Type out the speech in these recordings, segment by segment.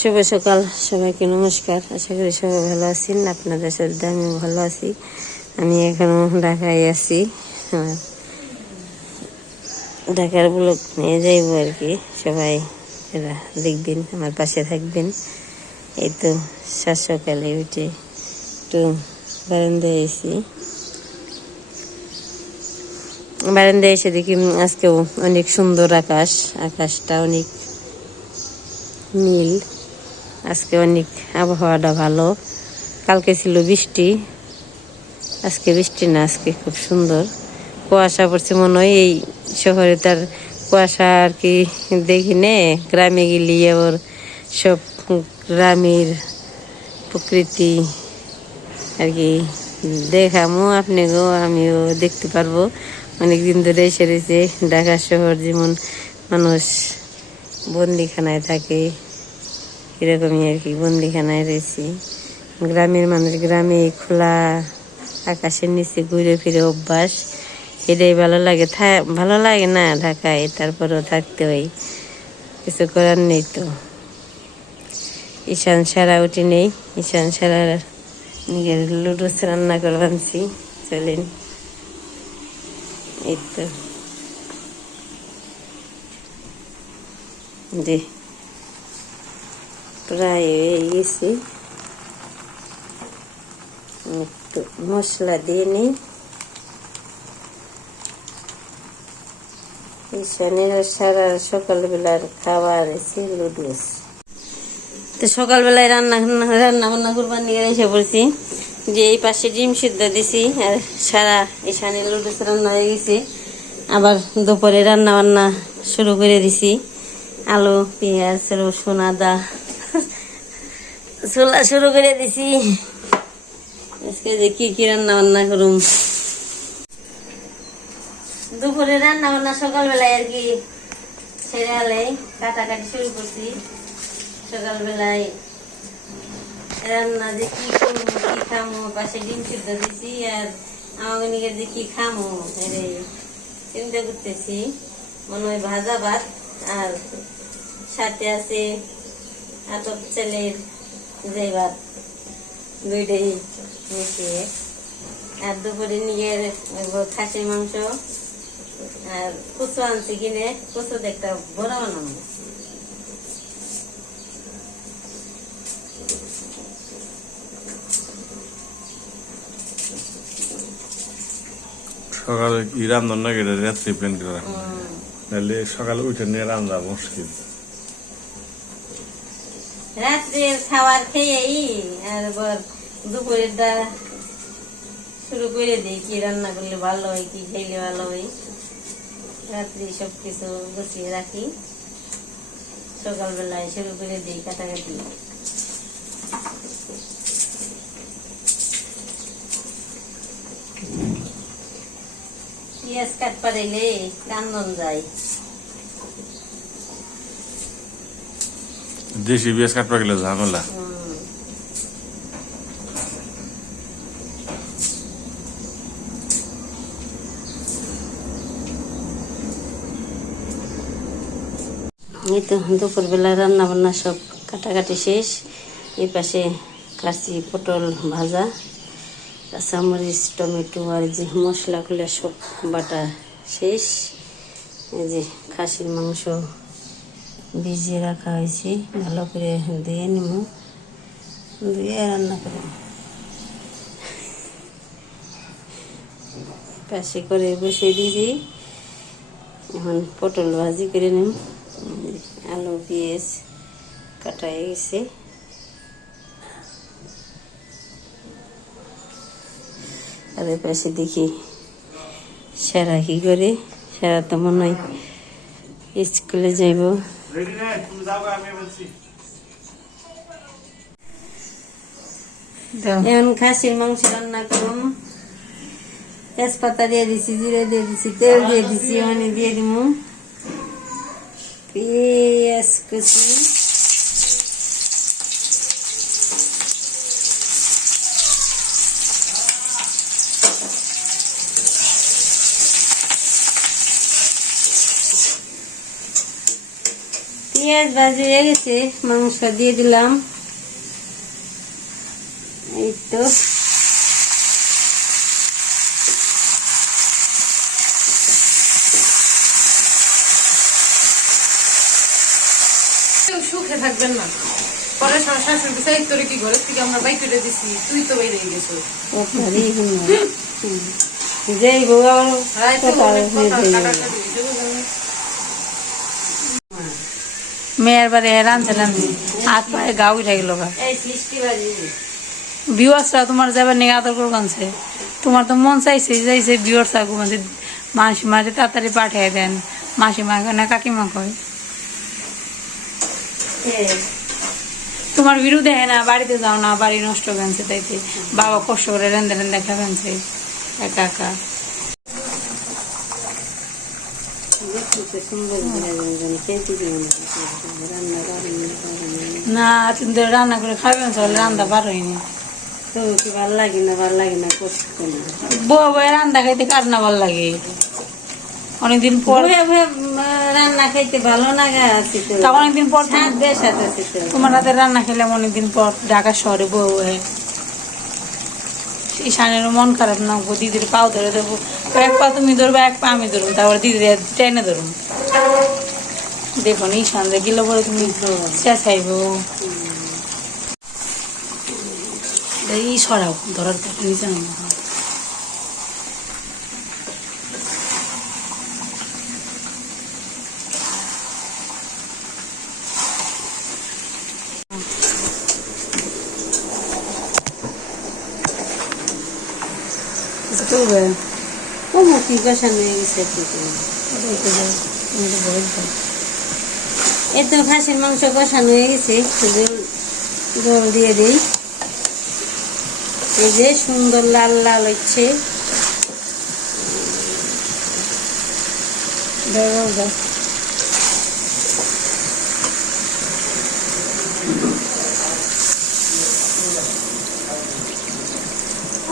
শুভ সকাল, সবাইকে নমস্কার। আশা করি সবাই ভালো আছেন, আপনাদের সাথে আমি ভালো আছি। আমি এখনও ঢাকায় আছি। ঢাকার ব্লক নিয়ে যাইব আর কি, সবাই এরা দেখবেন, আমার পাশে থাকবেন। এই তো সাত সকালে উঠে একটু বারান্দায় এসি বারান্দায় এসে দেখি আজকেও অনেক সুন্দর আকাশ, আকাশটা অনেক নীল। আজকে অনেক আবহাওয়াটা ভালো। কালকে ছিল বৃষ্টি। আজকে বৃষ্টি না, আজকে খুব সুন্দর। কুয়াশা পড়ছে মনে হয়, এই শহরে তার কুয়াশা আর কি দেখি নে। গ্রামে গেলি আবার সব গ্রামের প্রকৃতি আর কি দেখামো আপনি গো আমিও দেখতে পারব। অনেক দিন ধরে এসে রয়েছে ঢাকা শহর, যেমন মানুষ বন্দিখানায় থাকে। এরকমই আর কি, বন্দিখানায় রয়েছি। গ্রামের মানুষ, গ্রামে খোলা আকাশের নিচে ঘুরে ফিরে অভ্যাস, এটাই ভালো লাগে। ভালো লাগে না ঢাকায়, তারপরেও থাকতে হয়। কিছু করার নেই তো। ঈশান সারা উঠি নেই, ঈশান সারা নিজের লুডুস রান্না করে আনছি, চলেন। এই তো। জি প্রায় হয়ে গেছে। একটু মশলা দিয়ে নিই। খাবার তো সকালবেলায় রান্না এসে পড়ছি। যে এই পাশে ডিম সিদ্ধ দিছি আর সারা লুডুস রান্না হয়ে গেছে। আবার দুপুরে রান্না বান্না শুরু করে দিছি। আলু, পেঁয়াজ, রসুন, আদা চুলা শুরু করে দিছি। আজকে যে কি কি রান্না বান্না করুম। দুপুরে রান্না বান্না সকালবেলায় আর কি সেরে কাটাকাটি শুরু করছি। সকালবেলায় রান্না যে কি করব কি খামো, পাশে ডিম সিদ্ধ দিছি আর আমাকে নিয়ে যে কি খামো এটাই চিন্তা করতেছি। মনে হয় ভাজা ভাত আর সাথে আছে আটক ছেলের যে দুইটাই মিশিয়ে আর দুপুরে নিয়ে খাসির মাংস আর কচু আনছি কিনে কচু একটা বড় বানাবো সকালে কি রান্ধন না গেলে রাত্রি প্ল্যান করা। নাহলে সকালে উঠে নিয়ে রান্ধা মুশকিল। রাত্রের খাবার খেয়েই এবার দুপুরেরটা শুরু করে দিই, কি রান্না করলে ভালো হয়, কি খেলে ভালো হয়। রাত্রি সব কিছু গুছিয়ে রাখি। সকালবেলায় শুরু করে দিই কাটাকাটি। পেঁয়াজ কাট পারাইলে কান্দন যায়। দেশি পেঁয়াজ কাটবা গেলে ঝামেলা। এই তো দুপুরবেলা রান্না বান্না সব কাটাকাটি শেষ এই পাশে কাশি পটল ভাজা কাঁচামরিচ টমেটো আর যে মশলাগুলো সব বাটা শেষ এই যে খাসির মাংস ভিজিয়ে রাখা হয়েছে, ভালো করে দিয়ে নিব। দিয়ে রান্না করব। পাশে করে বসিয়ে দিয়েছি এখন পটল ভাজি করে নিম আলু, পেঁয়াজ কাটা হয়ে গেছে। আর পাশে দেখি সারা কি করে। সারা তো মনে হয় স্কুলে যাইব। এখন খাসির মাংস রান্না করুন তেজপাতা দিয়ে দিছি জিরে দিয়ে দিছি তেল দিয়ে দিছি ওখানে দিয়ে দিব পেঁয়াজ কুচি পেঁয়াজ ভাজি হয়ে গেছে মাংস দিয়ে দিলাম। এই তো। কেউ সুখে থাকবেন না। পরে শাশুড়ি বিচাই তোরে কি ঘরের থেকে আমরা বাইক করে দিছি তুই তো বাইরে গেছো। যেই বউ আমার রায় তো কোথায় অনেক কথা হয়ে কাটা যাবে। কাটি হয়েছে, বুঝলেন? মেয়ের বাড়ি রাঁধতে রাঁধতে হাত পায়ে গা উঠে গেল বাজি বিওয়ার্সরা তোমার যাবার নিয়ে আদর করে তোমার তো মন চাইছে চাইছে বিওয়ার্সরা ঘুমাচ্ছে মাসি মাঝে তাড়াতাড়ি পাঠিয়ে দেন। মাসিমা কয় না কাকিমা কয়। তোমার বিরু দেখে না বাড়িতে যাও না বাড়ি নষ্ট গেছে তাইতে। বাবা কষ্ট করে রেন্দে রেন্দে খাবেনছে একা একা দেখতে সুন্দর করে যেন খেতে দিলাম রান্না করেন না তুমি রান্না করে খাবেন রান্না তো ভালো লাগে না ভালো লাগে না বউ বউ রান্না খাইতে কার না ভালো লাগে? অনেকদিন পর রান্না খাইতে ভালো লাগা তো। অনেকদিন পর তোমার হাতে রান্না খেলাম অনেকদিন পর ঢাকা শহরে বউ হয়ে ঈশানের মন খারাপ, না দিদির পাও ধরে দেবো এক পা তুমি ধরবো এক পা আমি ধরবো, তারপরে দিদি টেনে ধরুন দেখুন, ঈশান গেলো বলে তুমি চেঁচাইব এই সরাও, ধরার নিচে নামো করবে ও মুখি বসানো হয়ে গেছে। এই তো খাসির মাংস কষানো হয়ে গেছে জল জল দিয়ে দিই এই যে সুন্দর লাল লাল হচ্ছে দাও,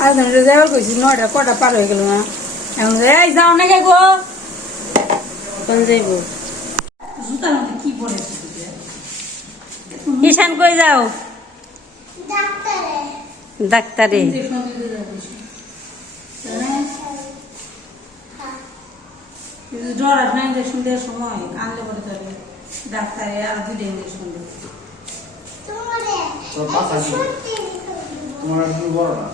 আর ধরে যাওয়ার কইছি নয়টা কটা পার হয়ে গেল না। এখন যে, এই যাও না গে। গো কোন যাইব। জুতার মধ্যে কি পরে ঈশান কই যাও? ডাক্তারে। জ্বর আসলে ইঞ্জেকশন দেওয়ার সময় আনলে পরে যাবে ডাক্তারে আর দুটো ইঞ্জেকশন দেবে তোমার বড় না।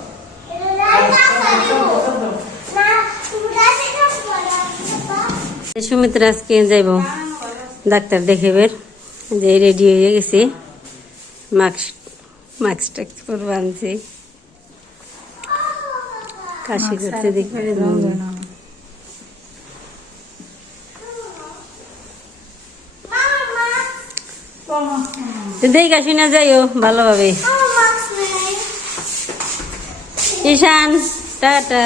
সুমিত্রা আজকে যাইব ডাক্তার দেখাবের যে রেডি হয়ে গেছে মাস্ক মাস্ক টাক্স করব আনছে কাশি করতে দেখি দেখে শুনে যাইও ভালোভাবে ঈশান টাটা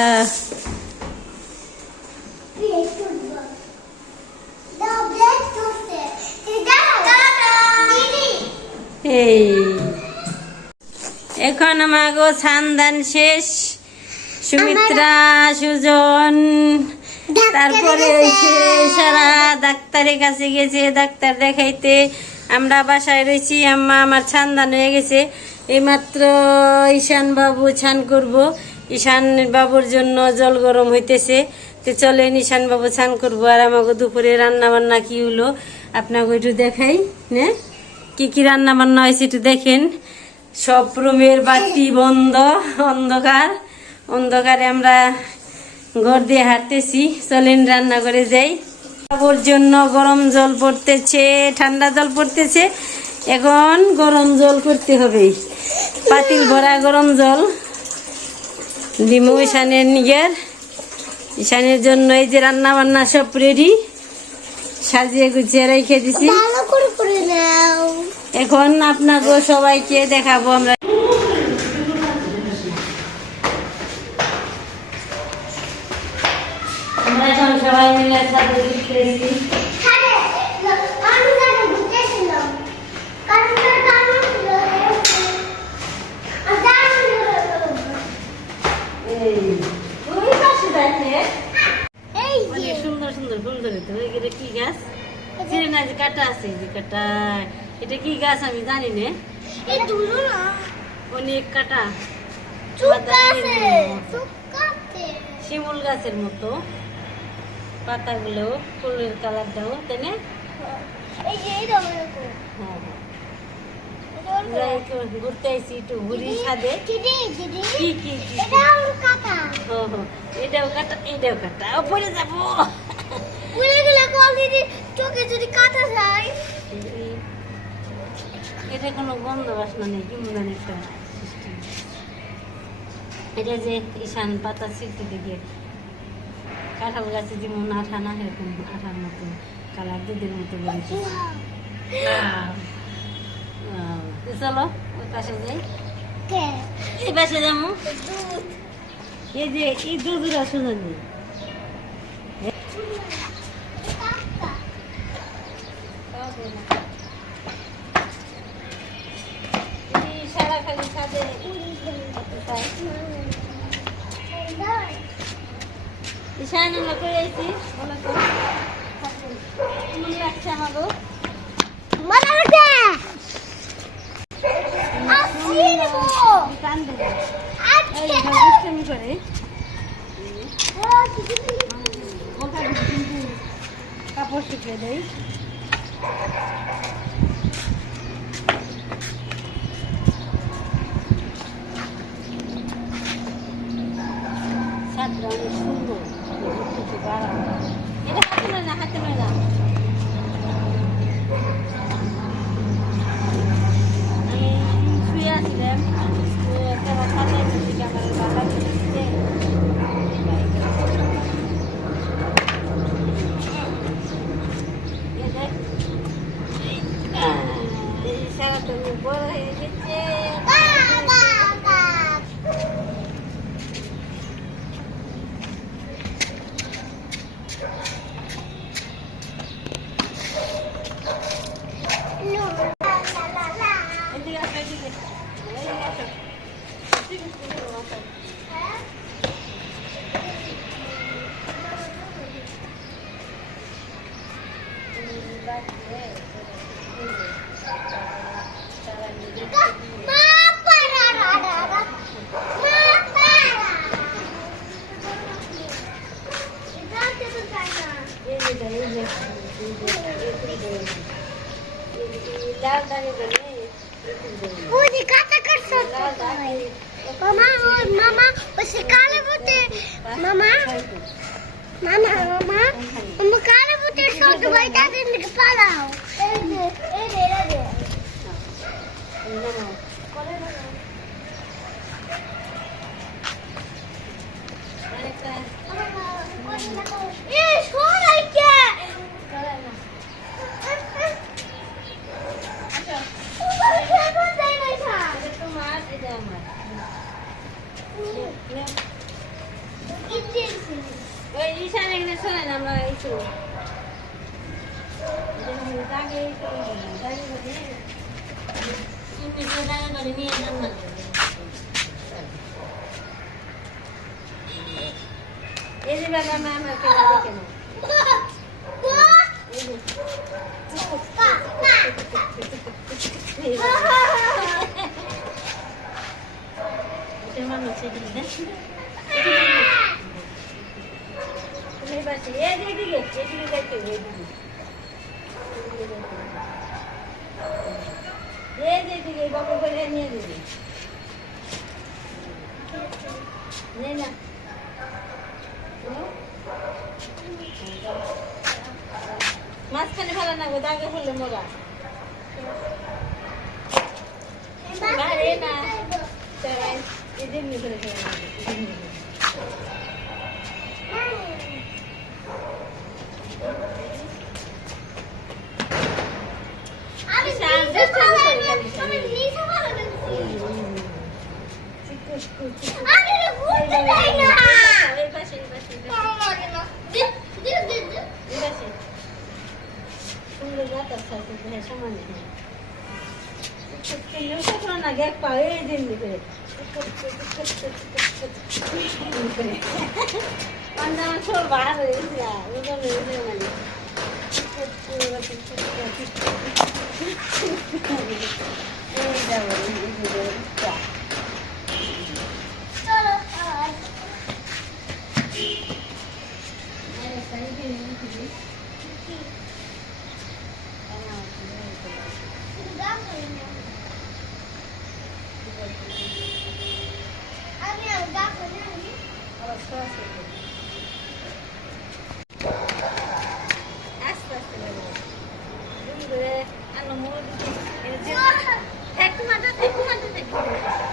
এখন আমাগো ছান্দান শেষ। সুমিত্রা, সুজন, তারপরে সারা ডাক্তারের কাছে গেছে, ডাক্তার দেখাইতে। আমরা বাসায় রয়েছি, আম্মা আমার ছান্দান হয়ে গেছে। এইমাত্র ঈশান বাবু ছান করব। ঈশান বাবুর জন্য জল গরম হইতেছে। তো চলেন ঈশান বাবু ছান করব আর আমাকে দুপুরে রান্না বান্না কি হলো? আপনাকে একটু দেখাই হ্যাঁ কি কি রান্না বান্না হয়েছে একটু দেখেন। সব রুমের বাতি বন্ধ, অন্ধকার। অন্ধকারে আমরা ঘর দিয়ে হাঁটতেছি। চলেন রান্না করে যাই। ওর জন্য গরম জল পড়তেছে, ঠান্ডা জল পড়তেছে। এখন গরম জল করতে হবে। পাতিল ভরা গরম জল। দিমু ঈশানের নিজের। ঈশানের জন্য এই যে রান্না বান্না সব রেডি সাজিয়ে গুছিয়ে রেখে দিছি। এখন আপনাকে সবাইকে দেখাবো আমরা। আমরা এখন সবাই মিলে ঘুরতেছি এই ওই পাশে কি গাছ সিরিনাজ কাটা আছে যে কাটায় এটা কি গাছ আমি জানি না। না। অনেক কাটা। শিমুল গাছের মতো। পাতাগুলো ফুলের কালারটাও তাই না? যে দাও হ্যাঁ হ্যাঁ। ঘুরতে আইছি একটু ঘুরি দিদি কি কি এটাও কাটা। এটাও কাটা যাব। পুরে দিদি চোখে যদি কাটা যায়। এটা কোনো গন্ধ বাসনা নেই জানি একটা। এটা যে ঈশান পাতা ছিটতে দেখে কাঁঠাল গাছে যেমন আঠা না এরকম আঠার মতো কালার দুধের মতো তো চলো ওই পাশে যাই। এই পাশে দুধ এই যে এই দুধুরা শুনে নেই কাকা এই সারা খালি ছাদে কোথায়? ঈশান আমরা করে আইছি বলো তো কেমন লাগছে আমাদের মজা লাগছে আসিরবো কান দেবে আজকে দুষ্টামি করে ও দিদি ওটা কিন্তু কাপড় শুকিয়ে দেয় ছাদটা অনেক সুন্দর কিছু বাড়ানো এটা হাতে নয় না হাতে নয় না আমি শুয়ে আসছিলাম তো একটা খাতায় বসে ক্যামেরার বাবা দিচ্ছে সারাটা বড় হয়ে গেছে বাবা নো লা লা লা এদিকে আসো এদিকে এদিকে আসো এদিকে আসো। মা পারা রা রা রা মা পারা এটা তো তাই না এই যে এটা, এই যে, এই যে, এই যে, এই যে, এই লাল দাগে ধরে, এই যে, ধরে। ওই কাটা কাট সব লাল দাগে, মামা ওই মামা ওই সে কালো বুতে মামা হয়তো। মামা মামা মামা কালো বুতে সব ভাই তাদের দিকে পালাও এই যে এই যে এই যে এই নাও। আরেকটা, এ সরাই কে এটা তোমার, এটা আমার। নাও। ওই ঈশান এখানে শোনে না আমরা একটু দাগে একটু দাগে করে এমনি করে দাগে করে নিয়ে রান্না করবে। এই যে বাবা মা আমার কেনা দেখে না এই যে এই যে, এদিকে। তুমি পাশে এই যে এদিকে এদিকে দেখতে হবে, এদিকে এদিকে। এই যে এদিকে করে নিয়ে দিবি নে না? মাঝখানে ভালো না গো দাগে ফেললে মোরা না নিয়ে করে Bir çocuk, bir çocuk. একটু মাথা একটু মাথা হ্যাঁ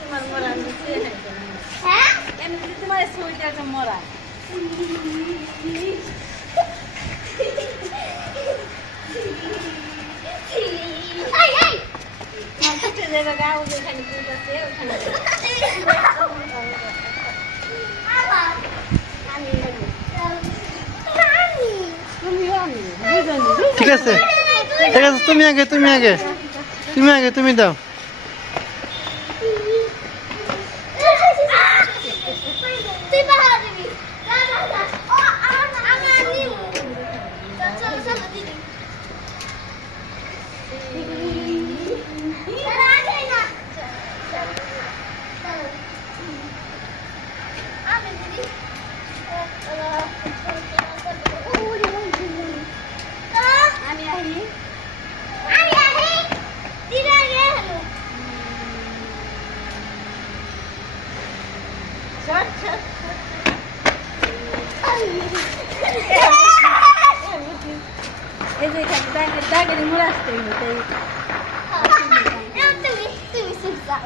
তোমার ঠিক আছে। ঠিক আছে তুমি আগে তুমি আগে। তুমি আগে তুমি দাও তুই পাহাড় দিবি না না না ও আমার আমার নিউ চলো চলো দিদি আমি দিদি আমি আহি আমি আহি দিদি আগে হ্যালো এই যে এখানে দাগে দাগে মোড়া আসতে হইল তাই তুমি তুমি সুখ যাও